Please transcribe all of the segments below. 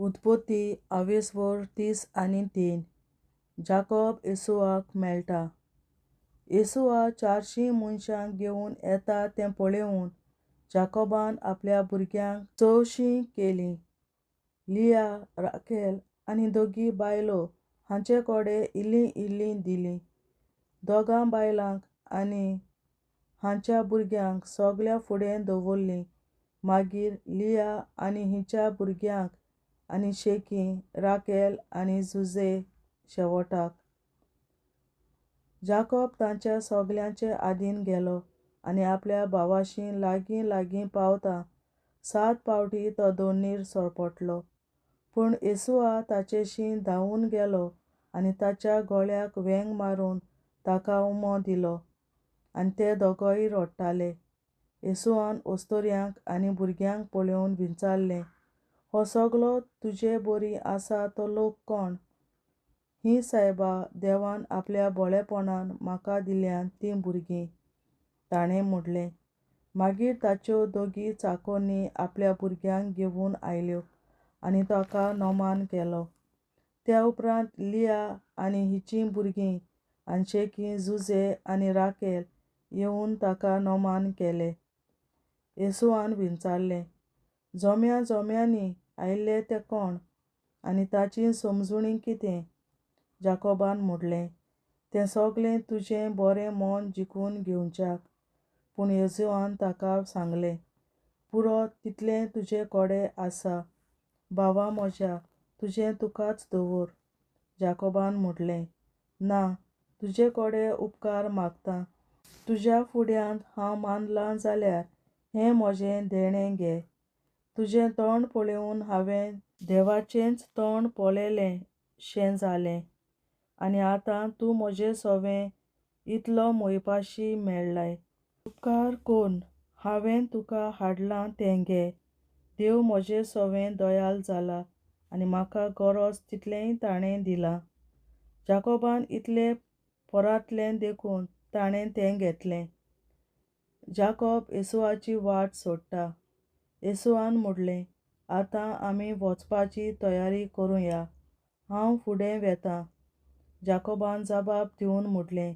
उत्पत्ती 30:3 जाकोब येसुवाक मेळटा. येसुवा 400 मनशांक घेवन येता तें पळोवन जाकोबान आपल्या भुरग्यांक चवशीं केलीं. लिया, राकेल आनी दोगी बायलो हांचे कोडे इल्लीं इल्लीं दिलीं. दोगां बायलांक आनी हांच्या भुरग्यांक सगळ्या फुडें दवरलीं. मागीर लिया आनी हिच्या भुरग्यांक आनी शेकीं राकेल आनी जुजे शेवटाक. जाकोब तांच्या सगळ्यांचे आदीन गेलो आनी आपल्या भावाशी लागीं लागीं पावता 7 फावटी तो दोंडीर सरपटलो. पूण येसुवा ताचेशीं धांवून गेलो आनी ताच्या गळ्याक वेंग मारून ताका उमो दिलो आनी ते दोगूय रडटाले. येसुवान ओस्तोऱ्यांक आनी भुरग्यांक पळोवन विचारलें, हो सगळो तुजे बोरी आसा तो लोक कोण? "हीं सायबा, देवान आपल्या भोळेपणान म्हाका दिल्यांत तीं भुरगीं", ताणें म्हणलें. मागीर ताच्यो दोगी चाकरणी आपल्या भुरग्यांक घेवन आयल्यो आनी ताका नोमान केलो. त्या उपरांत लिया आनी हिचीं भुरगीं आनी शेकीं जुजे आनी राकेल येवन ताका नोमान केलें. येसुवान विचारलें, जोम्या जोम्यांनी आयिल्ले ते कोण आनी तांची समजुणीं कितें? जाकोबान म्हणलें, तें सगळें तुजें बरें मोन जिखून घेवच्याक. पूण येसुवान ताका सांगलें, पुरो तितलें तुजे कोडे आसा. भावा म्हज्या, तुजें तुकाच दवर. जाकोबान म्हणलें, ना, तुजे कोडे उपकार मागतां. तुज्या फुड्यांत हांव मानलां जाल्यार हें म्हजें देणें घे. तुजें तोंड पळोवन हांवें देवाचेंच तोंड पळयलें शें जालें आनी आतां तूं म्हजें सवें इतलो मोयपाशी मेळ्ळाय. उपकार करून हांवें तुका हाडलां तें घे. देव म्हजें सवें दयाल जाला आनी म्हाका गरज तितलेंय ताणें दिलां. जाकोबान इतलें पोरांतलें देखून ताणें तें घेतलें. जाकोब येसुवाची वाट सोडटा. येसुवान म्हणलें, आतां आमी वचपाची तयारी करुया. हांव फुडें वेतां. जाकोबान जबाब दिवन म्हणलें,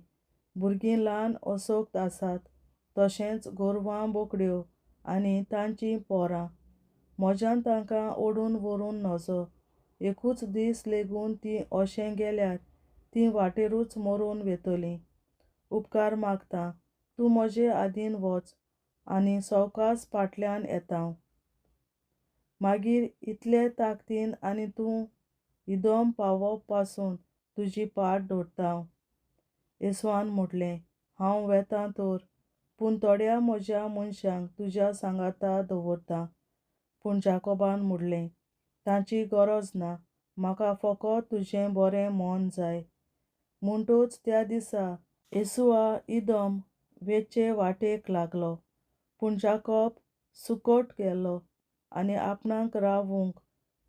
भुरगीं ल्हान असोक आसात, तशेंच गोरवां बोकड्यो आनी तांचीं पोरां. म्हज्यान तांकां ओडून व्हरून नजो. एकूच दीस लेगून तीं अशें गेल्यार तीं वाटेरूच मरून वेतलीं. उपकार मागतां, तूं म्हजे आदीन वच आनी सवकास फाटल्यान येतां. मागीर इतले ताकतीन आनी तूं इदोम पावप पासून तुजी पाट धरतां. येसुवान म्हणलें, हांव वेतां तर, पूण थोड्या म्हज्या मनशांक तुज्या सांगाता दवरतां. पूण जाकोबान म्हणलें, तांची गरज ना, म्हाका फकत तुजें बरें मोन जाय. म्हणटूच त्या दिसा येसुवा इदोम वेचे वाटेक लागलो. पूण जाकोब सुकोट गेलो आनी आपणाक रावूंक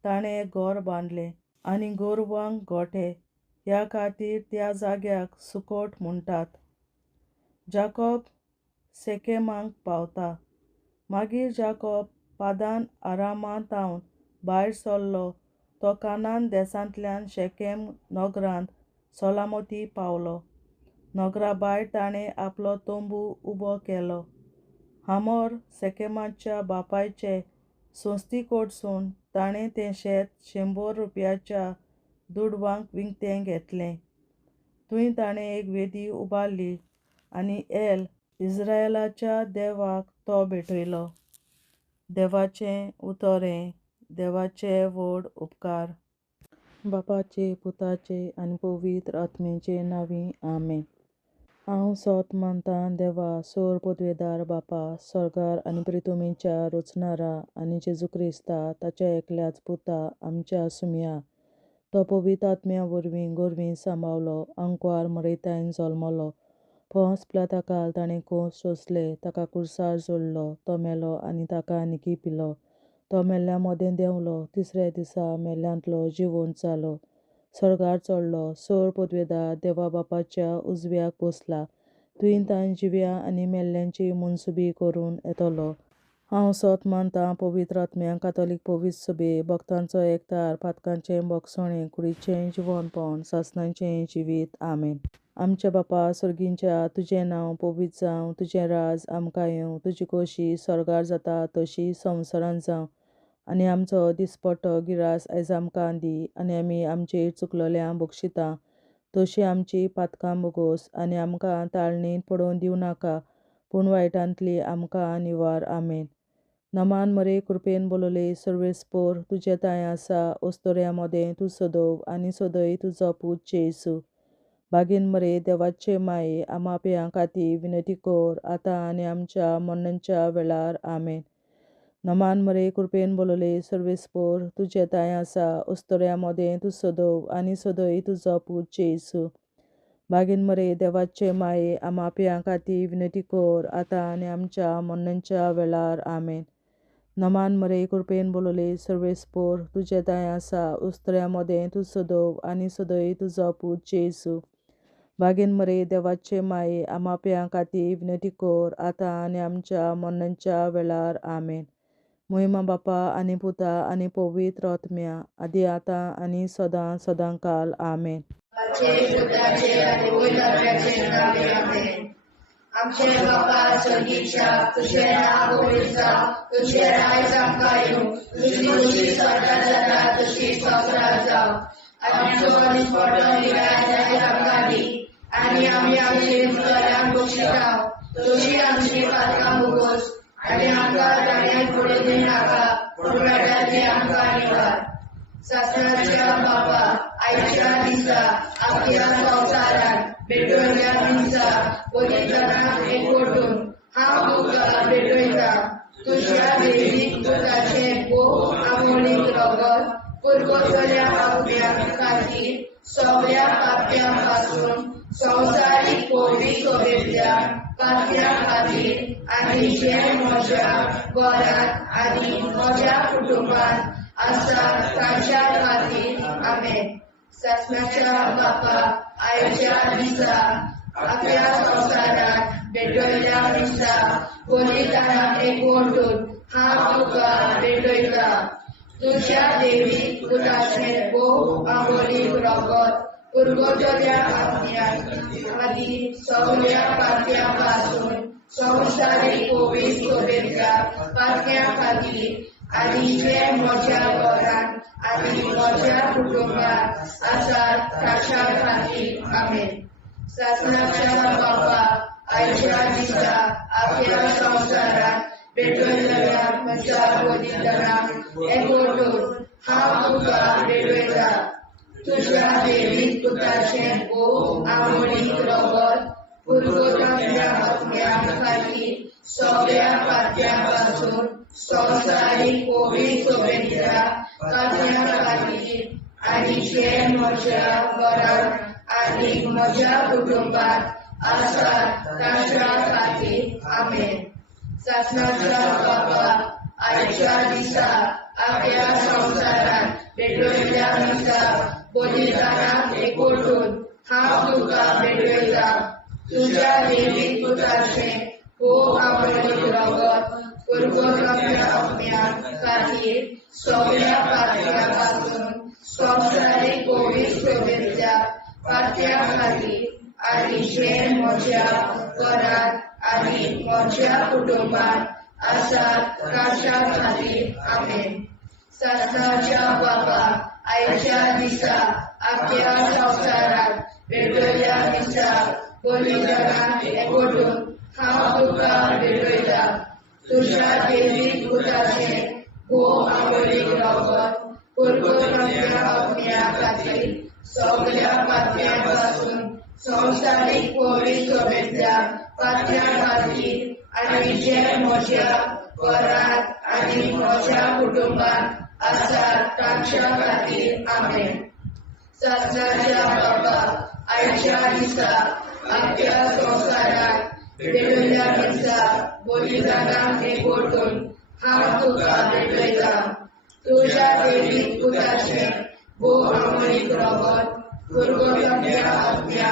ताणें एक घर बांदलें आनी गोरवांक गोठे. ह्या खातीर त्या जाग्याक सुकोट म्हणटात. जाकोब शेकेमाक पावता. मागीर जाकोब पादान आरामांतावन भायर सरलो. तो कानान देसांतल्यान शेकेम नगरांत सलामती पावलो. नगरा भायर ताणें आपलो तोंबू उबो केलो. हामोर शेकेमाच्या बापायचे सोंस्ती कडसून ताणें तें शेत 100 रुपयाच्या दुडवांक विकतें घेतलें. थंय ताणें एक वेदी उबारली आनी इस्रायेलाच्या देवाक तो भेटयलो. देवाचें उतोरें. देवाचे व्हड उपकार. बापाचे, पुताचे आनी पवित्र आत्म्याचे नांवीं आमेन. हांव सोत मानतां देवा, सर्वपदवेदार बापा, सर्गार आनी पृथ्वीच्या रचणारा आनी जेजू क्रिस्ता ताच्या एकल्याच पुता आमच्या सुम्या. तो पवित्र आत्म्या वरवीं गोरवीं सांबाळलो, अंकवार मरयतायन जल्मलो. पोंस पिलाताकाल ताणें खूंस सोंसले, ताका क्रुसार जोडलो. तो मेलो आनी ताका निखिपिलो. तो मेल्ल्या मोदें देंवलो. तिसऱ्या दिसा मेल्ल्यांतलो जिवंत जालो. सर्गार चडलो. सर्वपदवेदार देवा बापाच्या उजव्याक बसला. थंय तांय जिव्या आनी मेल्ल्यांची मनसुबी करून येतलो. हांव सोत मानतां पवित्र आत्म्याक कातोलीक पवित्र सभे भक्तांचो एकठार पातकांचें भोगसणें कुडीचें जिवनपण सासणाचें जिवीत आमेन. आमच्या बापा सर्गींच्या तुजें नांव पवित्र जावं, तुजें राज आमकां येवं, तुजी खोशी स्वर्गार जाता तशी संवसारांत जावं. आनी आमचो दिसपट्टो गिरास आयज आमकां दी. आनी आमी आमचेर चुकलोल्यांक बक्षिता तशी आमची पातकां बोगोस. आनी आमकां ताळणेंत पडोवन दिवं नाका, पूण वायटांतली आमकां निवार. आमेन. नमान मरे कृपेन बोलोले सर्वेस्पोर तुजे ताय आसा, ओस्तोऱ्या मोदें तूं सदोव आनी सदय तुजो पूत जेसू. बागीन मरे देवाचे माये आमा पियां खातीर विनंती कोर, आतां आनी आमच्या मरणाच्या वेळार. आमेन. नमान मरे कृपेन बोलोले सर्वेस्पोर तुजे ताय आसा, ओस्तोऱ्या मोदें तूं सदोव आनी सदय तुजो पूत जेसू. बागीन मरे देवाचे माये आमा पियां खातीर विनंती कोर, आतां आनी आमच्या मरणाच्या वेळार. आमेन. नमान मरे कृपेन बोलोले सर्वेस्पोर तुजे ताय आसा, ओस्तोऱ्या मोदें तूं सदोव आनी सदय तुजो पूत जेसू. बागीन मरे देवाचे माये आमा पियां खातीर विनंती कोर, आतां आनी आमच्या मरणाच्या वेळार. आमेन. महिमा बापा आनी पुता आनी पवित्र आत्म्या, आदी आतां आनी सदां सदांकाल. आमेन. आमचे बापा सर्गीच्या तुझें नांव पवित्र जावं, तुझें राज आमकां येवं, तुजी खोशी स्वर्गार जाता तशी संवसारांत जावं. आमचो दिसपट्टो गिरास आयज आमकां दी. आनी आमी आमचेर चुकलोल्यांक बक्षिता तशी आमची पातकां बोगोस. आनी आमकां ताळणेंत पडोवन दिवं नाका, पूण वायटांतली आमकां निवार. सासणाच्या बापा आयच्या दिसा आख्या संवसारांत भेटवयल्या दिसा पवित्रांक एकवटून हांव तुका भेटयता. तुज्या देवीक पुताचें भोव आमोणीक रगत पुरगोसल्या आत्म्या खातीर सगळ्या पाप्यां पासून संवसारीक पवित्र सभेंतल्या पाप्यां खातीर आनी जे म्हज्या घरांत आनी म्हज्या कुटुंबांत आसा तांच्या खातीर. आमेन. सासणाच्या बापा आयच्या दिसा आख्या संवसारांत भेटवयल्या दिसा पवित्रांक एकवटून हांव तुका भेटयता. तुज्या देवीक पुताचें भोव आमोणीक रगत पुरगोसल्या आत्म्या खातीर सगळ्या पाप्यां पासून संवसारीक पवित्र सभेंतल्या पाप्यां खातीर आनी जे म्हज्या घरांत आनी म्हज्या कुटुंबांत आसात तांच्या खातीर. आमेन. सासणाच्या बापा आयच्या दिसा आख्या संवसारांत भेटवयल्या म्हज्या पवित्रांक एकवटून हांव तुका भेटयता. तुज्या देवीक पुताचें भोव आमोणीक रगत पुरगोसल्या आत्म्या खातीर सगळ्या पाप्यां पासून संवसारीक पवित्र सभेंतल्या पाप्यां खातीर आनी जे म्हज्या घरांत आनी म्हज्या कुटुंबांत आसात तांच्या खातीर. आमेन. सासणाच्या बापा आयच्या दिसा आख्या संवसारांत भेटवयल्या दिसा पवित्रांक एकवटून हांव तुका भेटयता. तुज्या देवीक पुताचें भोव आमोणीक रगत पुरगोसल्या आत्म्या खातीर सगळ्या पाप्यां पासून संवसारीक पवित्र सभेंतल्या पाप्यां खातीर आनी जे म्हज्या घरांत आनी म्हज्या कुटुंबांत आसात तांच्या खातीर. आमेन. सासणाच्या बापा आयच्या दिसा आख्या संवसारांत भेटवयल्या दिसा पवित्रांक एकवटून हांव तुका भेटयता. तुज्या देवीक पुताचें भोव आमोणीक रगत पुरगोसल्या आत्म्या खातीर सगळ्या पाप्यां पासून संवसारीक पवित्र सभेंतल्या पाप्यां खातीर आनी जे म्हज्या घरांत आनी म्हज्या कुटुंबांत आसात तांच्या खातीर. आमेन. सासणाच्या बापा आयच्या दिसा आख्या संवसारांत भेटवयल्या दिसा पवित्रांक एकवटून हांव तुका भेटयता. तुज्या देवीक पुताचें भोव आमोणीक रगत भुरगोंच्या आज्ञा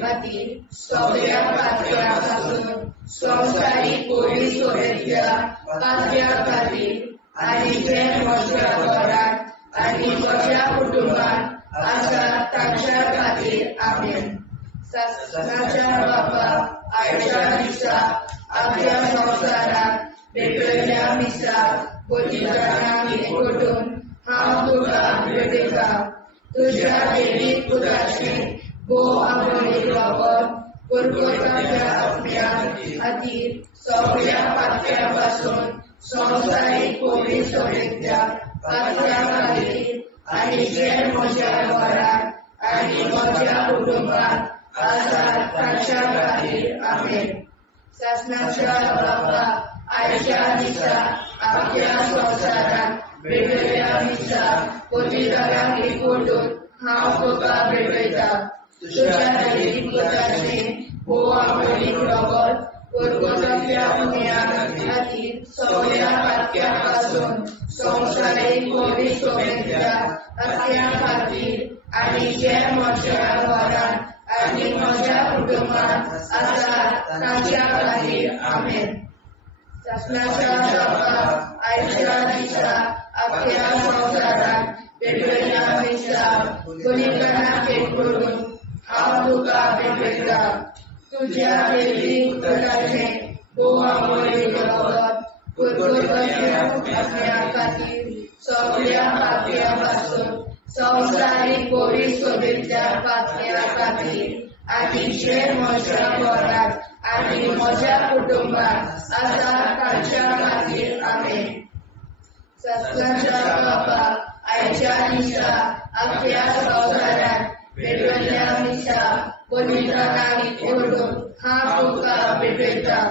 खातीर सगळ्या पातळ्यांपासून संवसारीक कोविड सोबेच्या पातळ्या खातीर आनी जे म्हज्या घरांत आनी म्हज्या कुटुंबात आसात तांच्या खातीर आमेन. शासनाच्या बाबा आयच्या दिसा आपल्या संवसारात भेटयल्या मिसाक बलिदानाक एकवटून हांव तुका भेटयता. तुज्या देवीक पुताचें भोव आवडीक लागून भुरगोंच्या आत्म्या खातीर सगळ्या पातळ्यां पासून संवसारीक कोविड सोबेच्या पातळ्या खातीर आनी जे म्हज्या घरांत आनी म्हज्या कुटुंबात आसात तांच्या खातीर आमेन. शासनाच्या बाबा आयच्या दिसा आपल्या संवसारात भेटयल्या मिसाक बलिदानाक एकवटून हांव तुका भेटयता. तुज्या देवीक पुताचें भोव आवडीक लागून भुरगोंच्या आत्म्या खातीर सगळ्या पातळ्यां पासून संवसारीक कोविड सोबेच्या पातळ्या खातीर आनी जे म्हज्या घरांत आनी म्हज्या कुटुंबात आसात तांच्या खातीर आमेन. शासनाच्या बाबा आयच्या दिसा आपल्या संवसारात भेटयल्या मिसाक बलिदानाक एकवटून हांव तुका भेटयता. तुज्या देवीक पुताचें भोव आवडीक लागून भुरगोंच्या आत्म्या खातीर सगळ्या पातळ्यां पासून संवसारीक कोविड सोबेच्या पातळ्या खातीर आनी जे म्हज्या घरांत आनी म्हज्या कुटुंबात आसात तांच्या खातीर आमेन. शासनाच्या बाबा आयच्या दिसा आपल्या संवसारात भेटयल्या मिसाक बलिदानाक एकवटून हांव तुका भेटयता.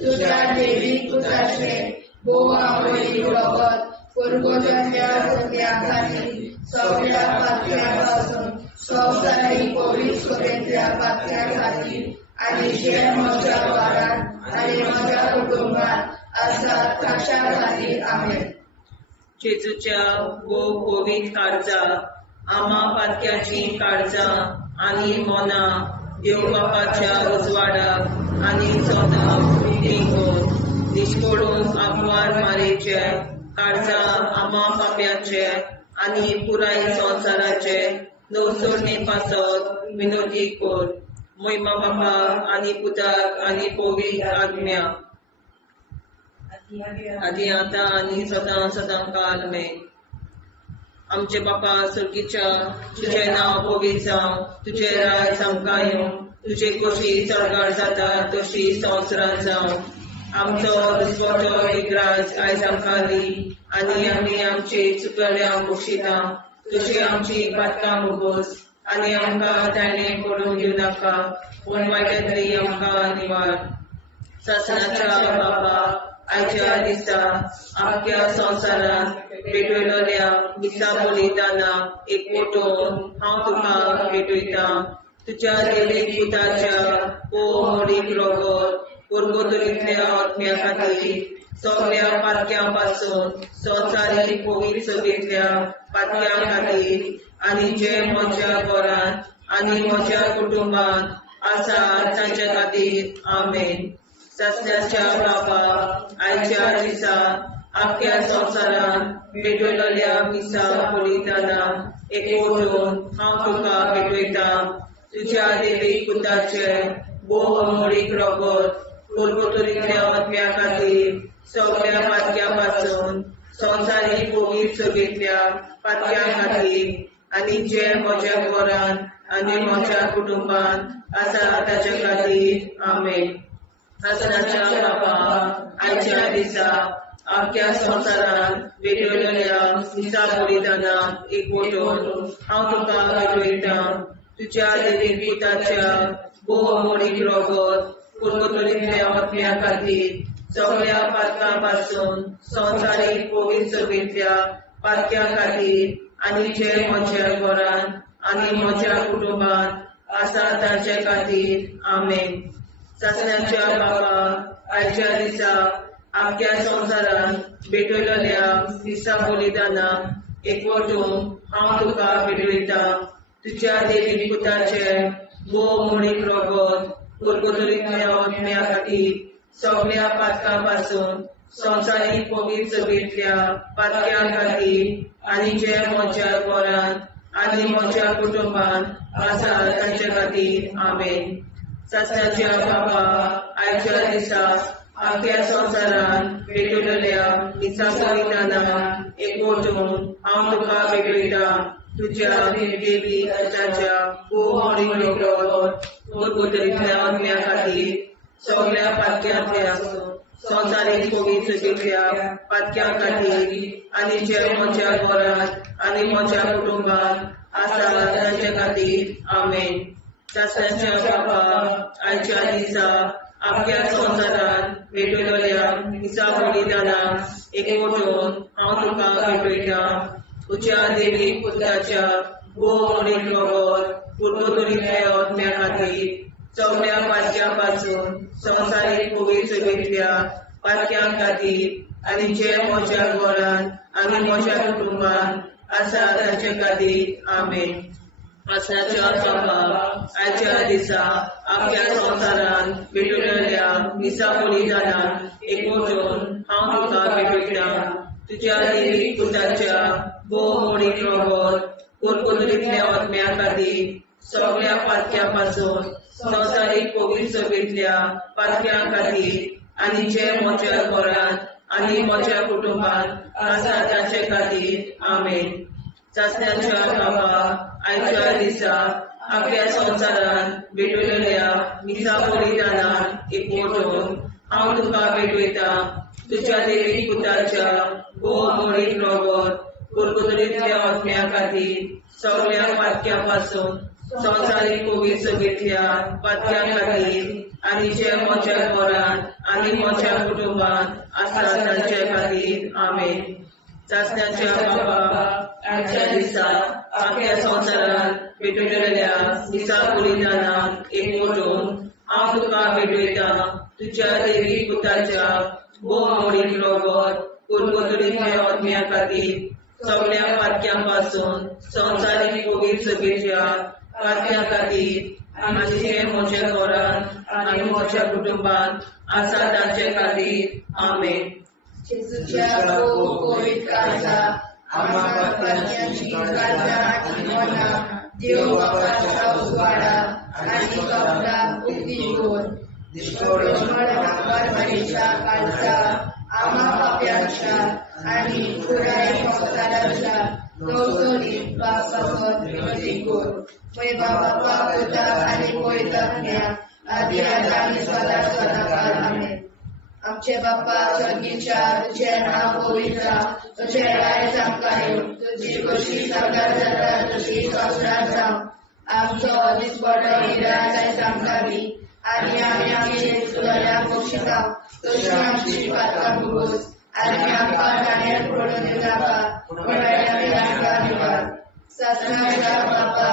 तुज्या देवीक पुताचें भोव आवडीक लागून भुरगोंच्या आत्म्या खातीर सगळ्या पातळ्यां पासून संवसारीक कोविड सोबेच्या पातळ्या खातीर आनी जे म्हज्या घरांत आनी म्हज्या कुटुंबात आसात तांच्या खातीर आमेन. जेजूच्या भोव कोविड काळजा आमा पातक्याची काळजा आनी मोना देव बापाच्या उजवाडाक आनी सोदाक विलीन दिश्पडून आग्वार मारेचे काळजा आमा पाप्याचे आनी पुराय संवसाराचे नवसोडणे पासत विनोदी कोर. महिमा बापा आनी पुताक आनी पवित्र आज्ञा आदी आतां आनी सदां सदां काल मेन. आमचे बापा सर्गीच्या तुझे नांव पवित्र जावं, तुझे राज आमकां येवं, तुझे कशी चडगाड जाता तशी संवसारांत जावं. आमचो दिसवटो एक राज आयज आमकां दी आनी आमी आमचे चुकल्यांक बक्षिता. तुजी आमची पातकां मुगोस आनी आमकां ताणें पडूंक दिवं नाका, पूण वायटांतली आमकां निवार. शासनाच्या बाबा आयच्या दिसा आख्या संवसारांत भेटयल्या मिसा बलिदानाक एकवटून हांव तुका भेटयता. तुज्या देवीक पुताच्या मोडीक लागून भुरगोंतल्या आत्म्या खातीर सगळ्या पातक्यां पासून संवसारीक कोविड सोबेच्या पातक्या खातीर आनी जे म्हज्या घरांत आनी म्हज्या कुटुंबात आसात तांच्या खातीर आमेन. शासनाच्या बाबा आयच्या दिसा आख्या संवसारांत भेटयल्या मिसा बलिदानाक एकवटून हांव तुका भेटयता. तुज्या देवीक पुताचे भोव मोडीक लागून भुरगोंतल्या आत्म्या खातीर सगळ्या पातक्या पासून संवसारीक कोविड सोबेच्या पातक्या खातीर आनी जे म्हज्या घरांत आनी म्हज्या कुटुंबात आसा ताच्या खातीर आमेन. शासनाच्या बाबा आयच्या दिसा आख्या संवसारांत भेटयल्या मिसा बलिदानाक एकवटून हांव तुका भेटयता. तुज्या देवीक पुताच्या भोव मोडीक लागून भुरगोंतल्या आत्म्या खातीर सगळ्या पातकां पासून संवसारीक कोविड सोबेच्या पातक्या खातीर आनी जे म्हज्या घरांत आनी म्हज्या कुटुंबात आसा तांचे खातीर आमेन. शासनाच्या बाबा आयच्या दिसा आख्या संवसारांत भेटयल्या मिसा बलिदानाक एकवटून हांव तुका भेटयता. तुझ्या देवी पुताचे वो मोडीक रोगोत कुरकुतुरीतल्या ओतम्या खातीर सगळ्या पातकां संवसारीक पवित्र सभेंतल्या पातक्यां खातीर आनी जे म्हज्या घरांत आनी म्हज्या कुटुंबांत आसा तांचे खातीर आमेन. सासणाच्या बाबा आयच्या दिसा आख्या संवसारान भेटलेल्या दिसा बलिदानां एकवटून हांव तुका भेटयता. तुझ्या देवी पुताच्या मोडीक रोगोत कुरकुतुरीतल्या ओतम्या खातीर सगळ्या पातक्यांतले आसूं संवसारीक पवित्र सभेंतल्या पातक्यां खातीर आनी जे म्हज्या घरांत आनी म्हज्या कुटुंबांत आसा तांचे खातीर आमेन. सासणाच्या बाबा आयच्या दिसा आख्या संवसारान भेटलेल्या दिसा बलिदानां एकवटून हांव तुका भेटयता. तुझ्या देवी पुताच्या मोडीक रोगोत कुरकुतुरीतल्या ओतम्या खातीर सगळ्या पातक्यां संवसारीक पवित्र सभेंतल्या पातक्यां खातीर आनी जे म्हज्या घरांत आनी म्हज्या कुटुंबांत आसा तांचे खातीर आमेन. सासणाच्या बाबा आयच्या दिसा आख्या संवसारान भेटलेल्या दिसा बलिदानां एकवटून हांव तुका भेटयता. तुझ्या देवी पुताच्या मोडीक रोगोत कुरकुतुरीतल्या ओतम्या खातीर सगळ्या पातक्यां संवसारीक पवित्र सभेंतल्या पातक्यां खातीर आनी जे म्हज्या घरांत आनी म्हज्या कुटुंबांत आसा तांचे खातीर आमेन. सासणाच्या बाबा आयच्या दिसा आख्या संवसारान भेटलेल्या दिसा बलिदानां एकवटून हांव तुका भेटयता. तुझ्या देवी पुताच्या मोडीक रोगोत कुरकुतुरीतल्या ओतम्या खातीर सगळ्या पातक्यां संवसारीक पवित्र सभेंतल्या पातक्यां खातीर आनी जे म्हज्या घरांत आनी म्हज्या कुटुंबांत आसा तांचे खातीर आमेन. सासणाच्या बाबा आयच्या दिसा आख्या संवसारान भेटलेल्या दिसा बलिदानां एकवटून हांव तुका भेटयता. तुझ्या देवी पुताच्या मोडीक रोगोत कुरकुतुरीतल्या ओतम्या खातीर सगळ्या पातक्यां संवसारीक पवित्र सभेंतल्या पातक्यां खातीर आनी जे म्हज्या घरांत आनी म्हज्या कुटुंबांत आसा तांचे खातीर आमेन. जेजूच्या पवित्र काळजा आम्हा पातकांची काळजा आनी मना देव बापाच्या उजवाडा आनी कपडा उक्ती कर. परमेच्या काळजा आम्हा पाप्यांच्या आनी पुराय संवसाराच्या नवसोनीत पापासोन विनती कर. मैबा बापा पुता आनी पवित्रात्म्या आदी आनी सदा सदाकाळ आमेन. आमचे बापा स्वर्गीच्या तुझे नाव पवित्र तुझे राय जावं तुझी कशी सगळ्यात जाता तशी संवसारात जावं. आमचो दिसपडो निराश आयज आमकां दी आनी आमी आमचे चुकल्यांक बक्षिता तशी आमची पातकां भोगोस आनी आमकां गाण्यार पडून नाका पण आमकां निवार. सासणाच्या बापा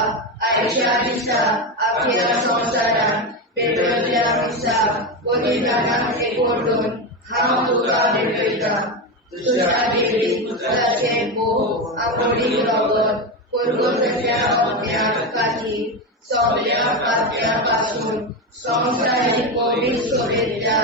आयच्या दिसा आख्या संवसारान भेटलेल्या दिसा बलिदानां एकवटून हांव तुका भेटयता. तुझ्या देवी पुताचे मोडीक रोगोत कुरकुतुरीतल्या ओतम्या खातीर सगळ्या पातक्यां संवसारीक पवित्र सभेंतल्या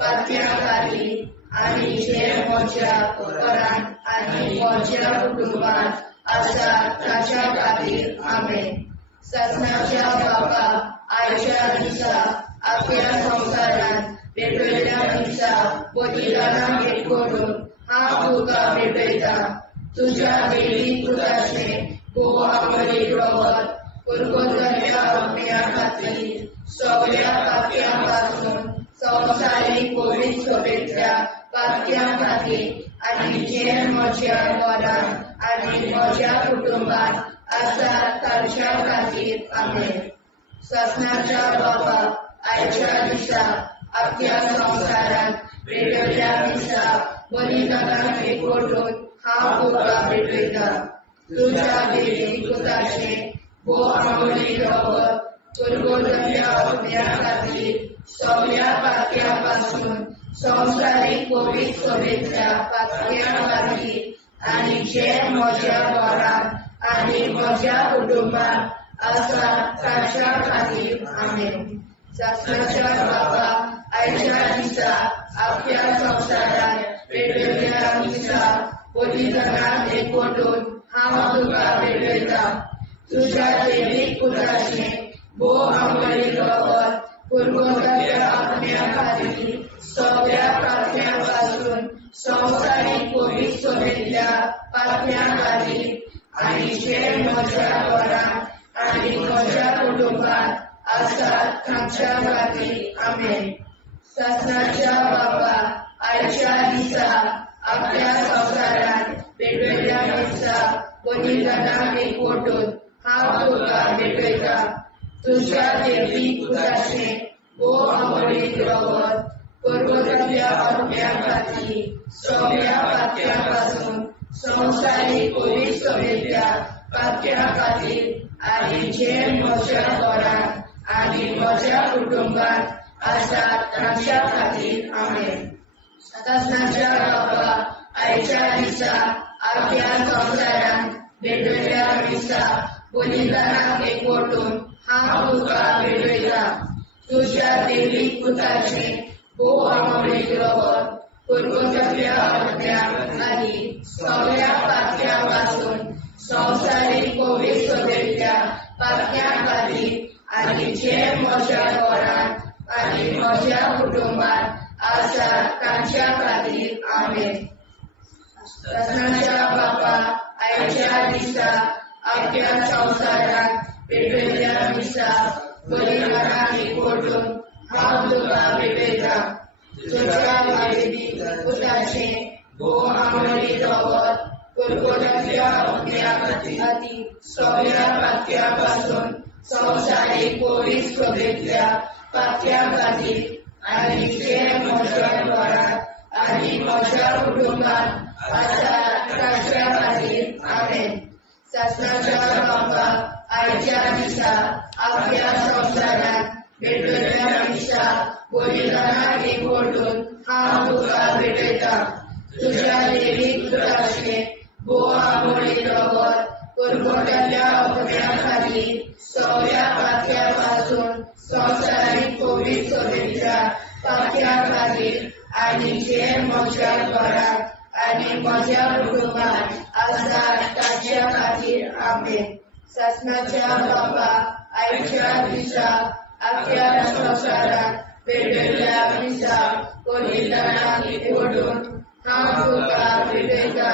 पातक्यां खातीर आनी जे म्हज्या घरांत आनी म्हज्या कुटुंबांत आसा तांच्या खातीर आमेन. सासणाच्या बापा आयच्या दिसा आख्या संवसारान भेटलेल्या दिसा बलिदानां एकवटून हांव तुका भेटयता. तुझ्या देवी पुताचे मोडीक रोगोत कुरकुतुरीतल्या ओतम्या खातीर सगळ्या पातक्यां संवसारीक पवित्र सभेंतल्या पातक्यां खातीर आनी जे म्हज्या घरांत आनी म्हज्या कुटुंबांत आसा तांच्या खातीर आमेन. सासणाच्या बापा आयच्या दिसा आख्या संवसारान भेटलेल्या दिसा बलिदानां एकवटून हांव तुका भेटयता. तुझ्या देवी पुताचे मोडीक रोगोत कुरकुतुरीतल्या ओतम्या खातीर सगळ्या पातक्यां संवसारीक पवित्र सभेंतल्या पातक्यां खातीर आनी जे म्हज्या घरांत आनी म्हज्या कुटुंबांत आसा ताच्या खातीर आमेन. शासनाच्या बाबा आयच्या दिसा आपल्या संवसारात पेटयल्ल्या दिसा बलिदानाक एकवटून हांव तुका भेटयता. तुझ्या दैवीक पुताचे भोव आंबळी रगत पुरवताच्या आपल्या खातीर सगळ्या पापण्यां पासून संवसारीक पवित्र सभेंतल्या पापण्यां खातीर आनी जे म्हज्या घरांत आनी म्हज्या कुटुंबांत आसात तांच्या खातीर आमेन. शासनाच्या बाबा आयच्या दिसा आपल्या संवसारात पेटयल्ल्या दिसा बलिदानाक एकवटून हांव तुका भेटयता. तुझ्या दैवीक पुताचे भोव आंबळीक रगत पुरवताच्या आपल्या खातीर सगळ्या पापण्यां पासून संवसारीक पवित्र सभेंतल्या पापण्यां खातीर आनी जे म्हज्या घरांत आनी म्हज्या कुटुंबांत आसात तांच्या खातीर आमेन. शासनाच्या बाबा आयच्या दिसा आपल्या संवसारात पेटयल्ल्या दिसा बलिदानाक एकवटून हांव तुका भेटयता. तुझ्या दैवीक पुताचे भोव आंबळीक रगत पुरवताच्या आपल्या खातीर सगळ्या पापण्यां पासून संवसारीक पवित्र सभेंतल्या पापण्यां खातीर आनी जे म्हज्या घरांत आनी म्हज्या कुटुंबांत आसात तांच्या खातीर आमेन. शासनाच्या बाबा आयच्या दिसा आपल्या संवसारात पेटयल्ल्या दिसा बलिदानाक एकवटून हांव तुका भेटयता. तुझ्या दैवीक पुताचे भोव आंबळीक रगत पुरवताच्या आपल्या खातीर सगळ्या पापण्यां पासून संवसारीक पवित्र सभेंतल्या पापण्यां खातीर आनी जे म्हज्या घरांत आनी म्हज्या कुटुंबांत आसात तांच्या खातीर आमेन. शासनाच्या बाबा आयच्या दिसा आपल्या संवसारात पेटयल्ल्या दिसा बलिदानाक एकवटून हांव तुका भेटयता. तुझ्या दैवीक पुताचे भोव आंबळीक रगत पुरवताच्या आपल्या खातीर सगळ्या पापण्यां पासून संवसारीक पवित्र सभेंतल्या पापण्यां खातीर आनी जे म्हज्या घरांत आनी म्हज्या कुटुंबांत आसात तांच्या खातीर आमेन. शासनाच्या बाबा आयच्या दिसा आपल्या संवसारात पेटयल्ल्या दिसा बलिदानाक एकवटून हांव तुका भेटयता.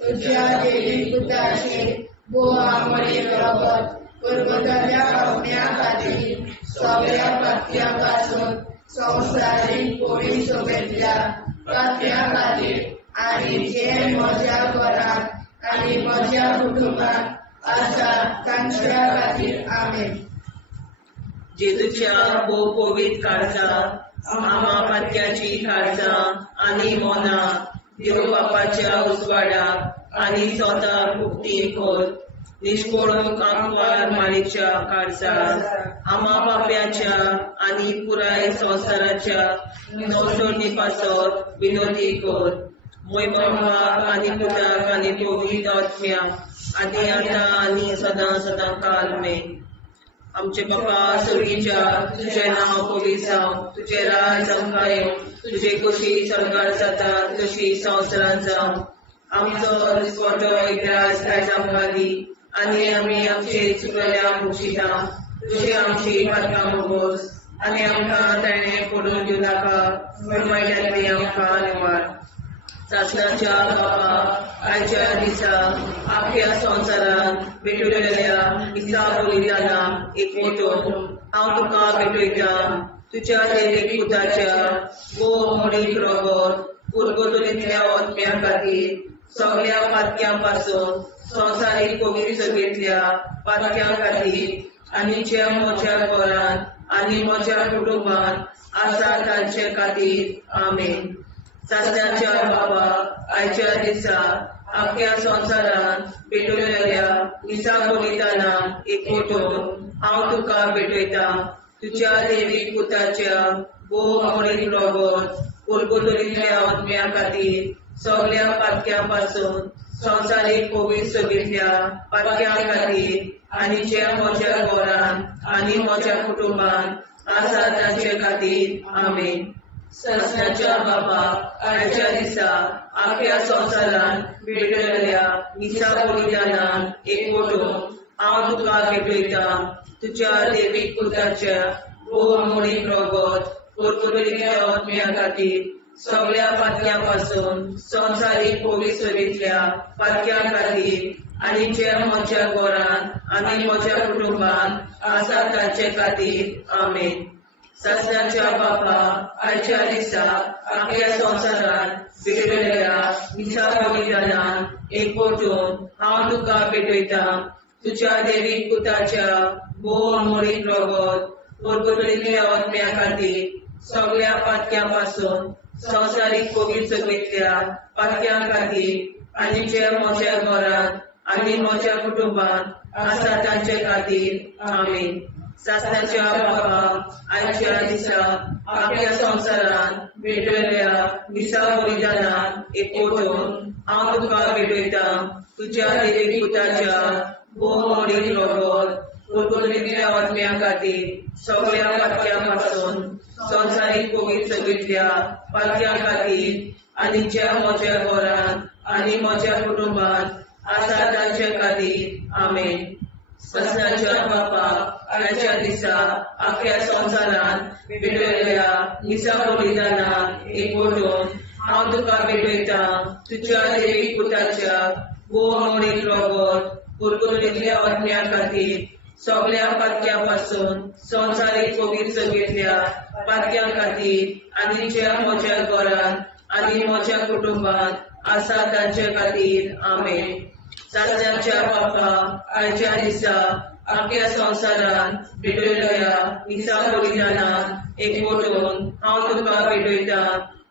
तुझ्या दैवीक पुताचे भोव आंबळीक रगत पुरवताच्या आपल्या खातीर सगळ्या पापण्यां पासून संवसारीक पवित्र सभेंतल्या पापण्यां खातीर आनी जे म्हज्या घरांत आनी म्हज्या कुटुंबांत आसात तांच्या खातीर आमेन. जेजूच्या भोव पवित्र काळजां आमा पात्याची काळजां आनी मोना देव बापाच्या उजवाडाक आनी स्वता मुक्ती कोर. निष्पळून कांकवार माळेच्या काळजां आमा बाप्याच्या आनी पुराय संवसाराच्या नवसोडणी पासत विनोदी कोर. मोय बापाक आनी पुताक आनी पवित्र आत्म्याक आदी आतां आनी सदां सदां काल मेन. आमचे बापा सर्गीच्या तुझें नांव पवित्र जावं. तुजें राज आमकां येवं. तुजे कशी सरकार जाता तशी संवसारांत जावं. आमचो दिसपटो एकदांच आयज आमकां दी आनी आमी आमचे चुकलेल्यांक बक्षिता. तुजी आमची पातकां मोगोस आनी आमकां ताणें पडून दिवं नाका. वायटांतली आमकां निवाड. शासनाच्या बाबा आयच्या दिसा आपल्या संवसारांत पेटयल्ल्या दिसा बलिदानाक एकवटून हांव तुका भेटयता. तुज्या दैवीक पुताच्या भोव आंबळीक रगत पुरवताच्या आत्म्या खातीर सगळ्या पातक्यां पासून संवसारीक पवित्र सभेंतल्या पातक्यां खातीर आनी जे म्हज्या घरांत आनी म्हज्या कुटुंबांत आसा तांचे खातीर आमेन. शासनाच्या बाबा आयच्या दिसा आपल्या संवसारांत पेटयल्ल्या दिसा बलिदानाक एकवटून हांव तुका भेटयता. तुज्या दैवीक पुताच्या भोव आंबळीक रगत पुरवताच्या आत्म्या खातीर सगळ्या पातक्यां पासून संवसारीक कोवीड सगळ्या पातक्यां खातीर आनी जे म्हज्या घरान आनी म्हज्या कुटुंबान आसा तांचे खातीर आमेन. सस्नाच्या बापाक आयच्या दिसा आख्या संवसारान भेटलेल्या मिसा बलिदानान एकवटून हांव तुका भेटयता तुज्या देवीक पुताच्या बहुमोलीक रगत परतुलेल्या आत्म्या खातीर सगळ्या पातक्यां पासून संवसारीक कोवीड सेवेंतल्या पातक्यां खातीर आनी जे म्हज्या घरान आनी म्हज्या कुटुंबान आसा तांचे खातीर आमेन. सस्नाच्या बापा आयच्या दिसा आख्या संवसारान भेटलेल्या मिसा बलिदानान एकवटून हांव तुका भेटयता तुज्या देवीक पुताच्या बहुमोलीक रगत परतुलेल्या आत्म्या खातीर सगळ्या पातक्यां पासून संवसारीक कोवीड सेवेंतल्या पातक्यां खातीर आनी जे म्हज्या घरान आनी म्हज्या कुटुंबान आसा तांचे खातीर आमेन. सस्नाच्या बापा आयच्या दिसा आख्या संवसारान भेटलेल्या मिसा बलिदानान एकवटून हांव तुका भेटयता तुज्या देवीक पुताच्या बहुमोलीक रगत परतुलेल्या आत्म्या खातीर सगळ्या पातक्यां पासून संवसारीक कोवीड सेवेंतल्या पातक्यां खातीर आनी जे म्हज्या घरान आनी म्हज्या कुटुंबान आसा तांचे खातीर आमेन. सस्नाच्या बापा आयच्या दिसा आख्या संवसारान भेटलेल्या मिसा बलिदानान एकवटून हांव तुका भेटयता तुज्या देवीक पुताच्या बहुमोलीक रगत परतुलेल्या आत्म्या खातीर सगळ्या पातक्यां पासून संवसारीक कोवीड सेवेंतल्या पातक्यां खातीर आनी जे म्हज्या घरान आनी म्हज्या कुटुंबान आसा तांचे खातीर आमेन. सस्नाच्या बापा आयच्या दिसा आख्या संवसारान भेटलेल्या मिसा बलिदानान एकवटून हांव तुका भेटयता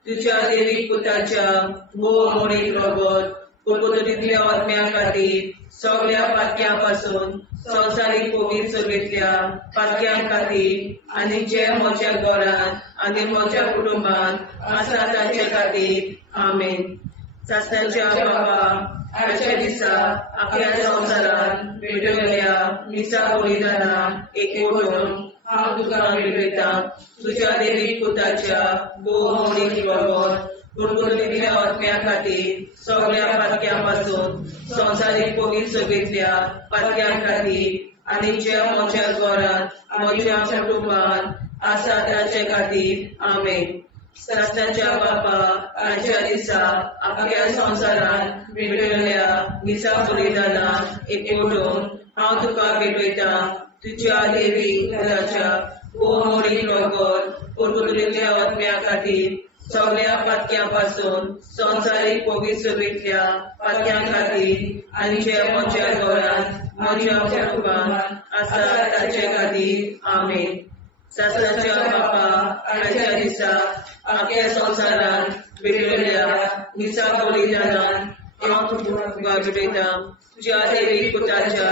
तुज्या देवीक पुताच्या बहुमोलीक रगत परतुलेल्या आत्म्या खातीर सगळ्या पातक्यां पासून संवसारीक कोवीड सेवेंतल्या पातक्यां खातीर आनी जे म्हज्या घरान आनी म्हज्या कुटुंबान आसा तांचे खातीर आमेन. सस्नाच्या बापा आयच्या दिसा आख्या संवसारान भेटलेल्या मिसा बलिदानान एकवटून हांव तुका भेटयता तुज्या देवीक पुताच्या बहुमोलीक रगत परतुलेल्या आत्म्या खातीर सगळ्या पातक्यां पासून संवसारीक कोवीड सेवेंतल्या पातक्यां खातीर आनी जे म्हज्या घरान म्हज्या कुटुंबान आसा तांचे खातीर आमेन. सस्नाच्या बापा आयच्या दिसा आख्या संवसारान भेटलेल्या मिसा बलिदानान एकवटून हांव तुका भेटयता तुज्या देवीक पुताच्या बहुमोलीक रगत परतुलेल्या आत्म्या खातीर सगळ्या पातक्यां पासून संवसारीक कोवीड सेवेंतल्या पातक्यां खातीर आनी जे म्हज्या घरान म्हज्या कुटुंबान आसा तांचे खातीर आमेन. सस्नाच्या बापा आयच्या दिसा आख्या संवसारान भेटलेल्या मिसा बलिदानान हांव तुका भेटयता तुज्या देवीक पुताच्या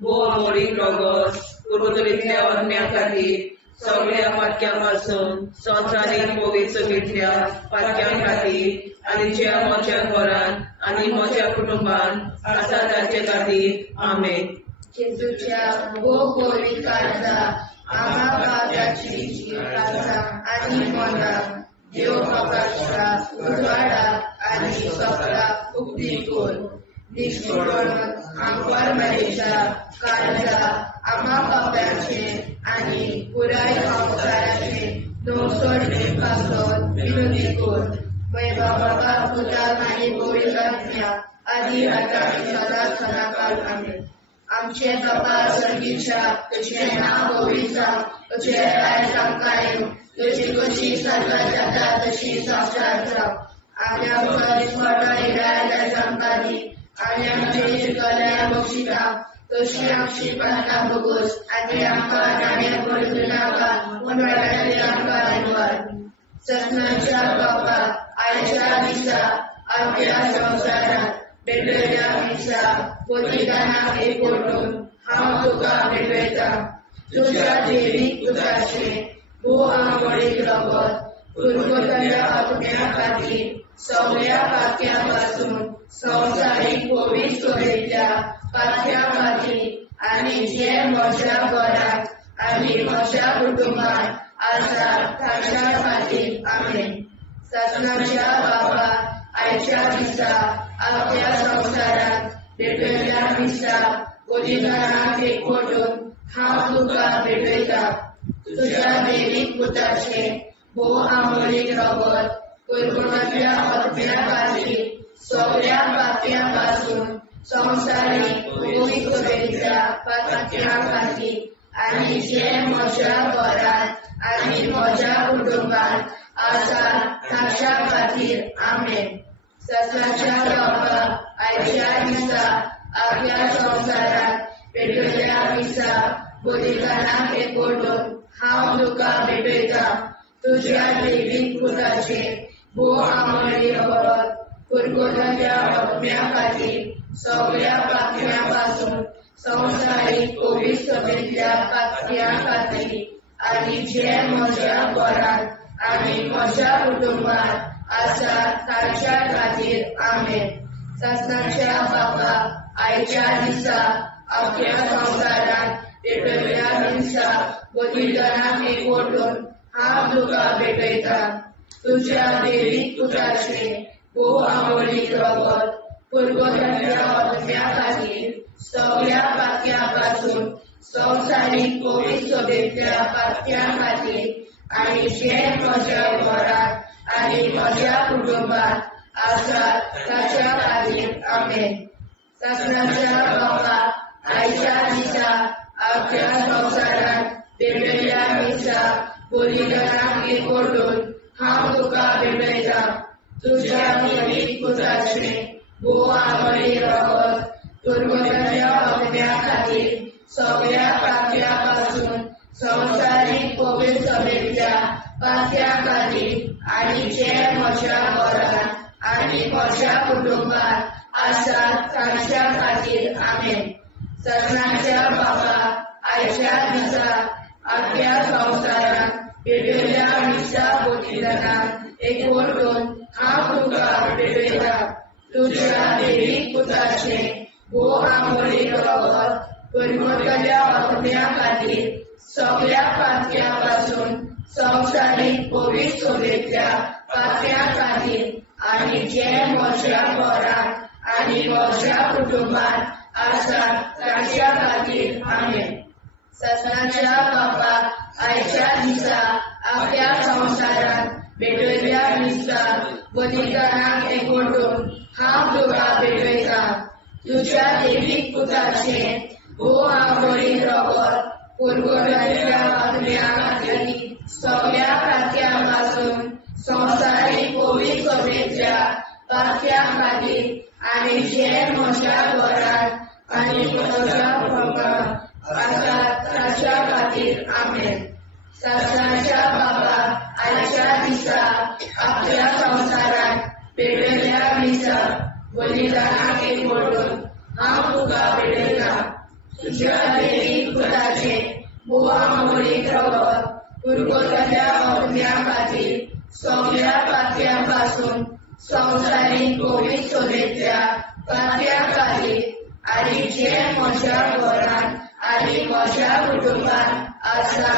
बहुमोलीक रगत परतुलेल्या आत्म्या खातीर सगळ्या पातक्यां पासून संवसारीक कोवीड सेवेंतल्या पातक्यां खातीर आनी जे म्हज्या घरान आनी म्हज्या कुटुंबान आसा तांचे खातीर आमेन. जेजूच्या बहुमोलीक काळजा आम्हा पाप्याची काळजा आनी मोना देव बापाच्या उजवाडा आनी सपना उक्ती कोर निष्ठुरपण आमकां मेळच्या काळजा आम्हा पाप्याचे आनी पुराय संवसाराचे नवसोडे पासून विनोदी कोर मैबा बाबा पुता आनी पवित्र आत्म्या आदी आता सदा सदाकाळ आमेन. आमचे बाबा सर्गीच्या तुझे नाव पवित्र तुझे राज आमकां येवं तुझी कशी सजा जाता तशी संवसारांत जावं. आनी आमकां दिसपट्टो इराय आमकां दी आनी आमचे शिकल्या बक्षिता तशी आमची प्रार्थना बघूस आनी आमकां नाणे पडूं नाका पूण वाटायले आमकां निवार. सस्नाच्या बापा आयच्या दिसा आमच्या संवसारांत भेटलेल्या मिसा बलिदानाक एकवटून हांव तुका भेटयता तुज्या देवीक पुताचे बहुमोलीक रगत परतुलेल्या आत्म्या खातीर सगळ्या पात्यापासून संवसारीक पवित्र सोबेच्या पात्या खातीर आनी जे म्हज्या घरांत आनी म्हज्या कुटुंबात आसा ताच्या खातीर आमेन. ससनाच्या बाबा आयच्या दिसा आपल्या संवसारात भेटयल्या दिसा बलिदानाक एकवटून हांव तुका भेटयता. तुज्या देवीक पुताचे भोव आमोलीक रगत कुरकुरांतल्या आत्म्या खातीर सगळ्या पात्यापासून संवसारीक पवित्र सोबेच्या पात्या खातीर आनी जे म्हज्या घरांत आनी म्हज्या कुटुंबात आसा ताच्या खातीर आमेन. ससनाच्या बाबा आयच्या दिसा आपल्या संवसारात भेटयल्या दिसा बलिदानाक एकवटून हांव तुका भेटयता. तुज्या देवीक पुताचे भोव आमोली रगत कुरकुरांतल्या आत्म्या खातीर सगळ्या पात्यापासून संवसारीक पवित्र सोबेच्या पात्या खातीर आनी जे म्हज्या घरांत आनी म्हज्या कुटुंबात आसा ताच्या खातीर आमेन. ससनाच्या बाबा आयच्या दिसा आपल्या संवसारात भेटयल्या दिसा बलिदानाक एकवटून हांव तुका भेटयता. तुज्या देवीक पुताचे भोव आमोलीक रगत कुरकुरांतल्या आत्म्या खातीर सगळ्या पात्यापासून संवसारीक पवित्र सोबेच्या पात्या खातीर आनी जे म्हज्या घरांत आनी म्हज्या कुटुंबात आसा ताच्या खातीर आमेन. ससनाच्या बाबा आयच्या दिसा आपल्या संवसारात भेटयल्या दिसा बलिदानाक एकवटून हांव तुका भेटयता. तुज्या देवीक पुताचे भोव आमोलीक रगत कुरकुरांतल्या आत्म्या खातीर सगळ्या पात्यापासून संवसारीक पवित्र सोबेच्या पात्या खातीर आनी जे म्हज्या घरांत आनी म्हज्या कुटुंबात आसा ताच्या खातीर आमेन. ससनाच्या बाबा आयच्या दिसा आपल्या संवसारात भेटयल्या दिसा बलिदानाक एकवटून हांव तुका भेटयता. तुज्या देवीक पुताचे भोव आमोलीक रगत कुरकुरांतल्या आत्म्या खातीर सगळ्या पात्यापासून संवसारीक पवित्र सोबेच्या पात्या खातीर आनी जे म्हज्या घरांत आनी म्हज्या कुटुंबात आसा ताच्या खातीर आमेन. ससनाच्या बाबा आयच्या दिसा आपल्या संवसारात भेटयल्या दिसा बलिदानाक एकवटून हांव तुका भेटयता. तुज्या देवीक पुताचे भोव आमोलीक रगत कुरकुरांतल्या आत्म्या खातीर सगळ्या पात्यापासून संवसारीक पवित्र सोबेच्या पात्या खातीर आनी जे म्हज्या घरांत आनी म्हज्या कुटुंबात आसा ताच्या खातीर आमेन. ससनाच्या बाबा आयच्या दिसा आपल्या संवसारात भेटयल्या दिसा बलिदानाक एकवटून हांव तुका भेटयता. तुज्या देवीक पुताचे भोव आमोलीक रगत कुरकुरांतल्या आत्म्या खातीर सगळ्या पात्यापासून संवसारीक पवित्र सोबेच्या पात्या खातीर आनी जे म्हज्या घरांत आनी म्हज्या कुटुंबात आसा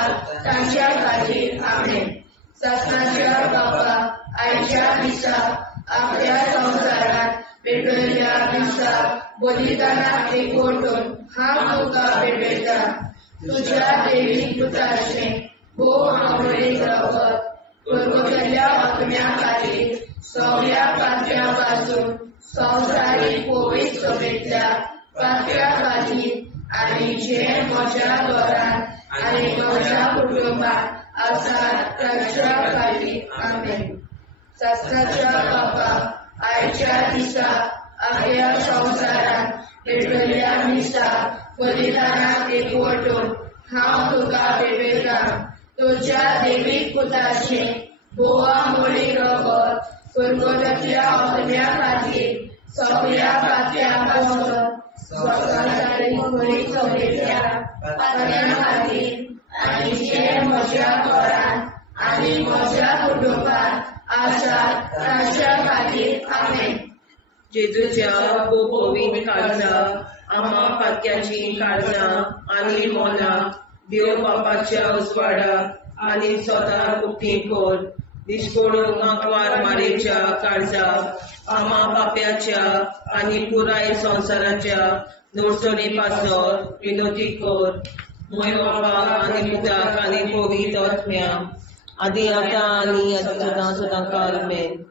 ताच्या खातीर आमेन. ससनाच्या बाबा आयच्या दिसा आपल्या संवसारात भेटयल्या दिसा बलिदानाक एकवटून हांव तुका भेटयता. तुज्या देवीक पुताचे भोव आमोलीक रगत कुरकुरांतल्या आत्म्या खातीर सगळ्या पात्यापासून संवसारीक पवित्र सोबेच्या पात्या खातीर आनी जे म्हज्या घरांत आनी म्हज्या कुटुंबात आसा ताच्या खातीर आमेन. ससनाच्या बाबा आयच्या दिसा आपल्या संवसारात भेटयल्या दिसा बलिदानाक एकवटून हांव तुका भेटयता. तुज्या देवीक पुताचे भोव आमोलीक रगत कुरकुरांतल्या आत्म्या खातीर सगळ्या पात्यापासून संवसारीक पवित्र सोबेच्या पात्या खातीर आनी जे म्हज्या घरांत आनी म्हज्या कुटुंबात आशा तांच्या खातीर आमेन. जेजूच्या पवित्र काळजा आम्हा पातक्याची काळजा आनी मोना देव बापाच्या उजवाडाक आनी स्वता मुक्ती कोर. निष्पळून आंकवार मारेच्या काळजा आम्हा पाप्याच्या आनी पुराय संवसाराच्या नोडसणी पासत विनोदी कोर. मोय बापाक आनी पुताक आनी पवित्र आत्म्या आदी आतां आनी सदां सदां काल आमेन.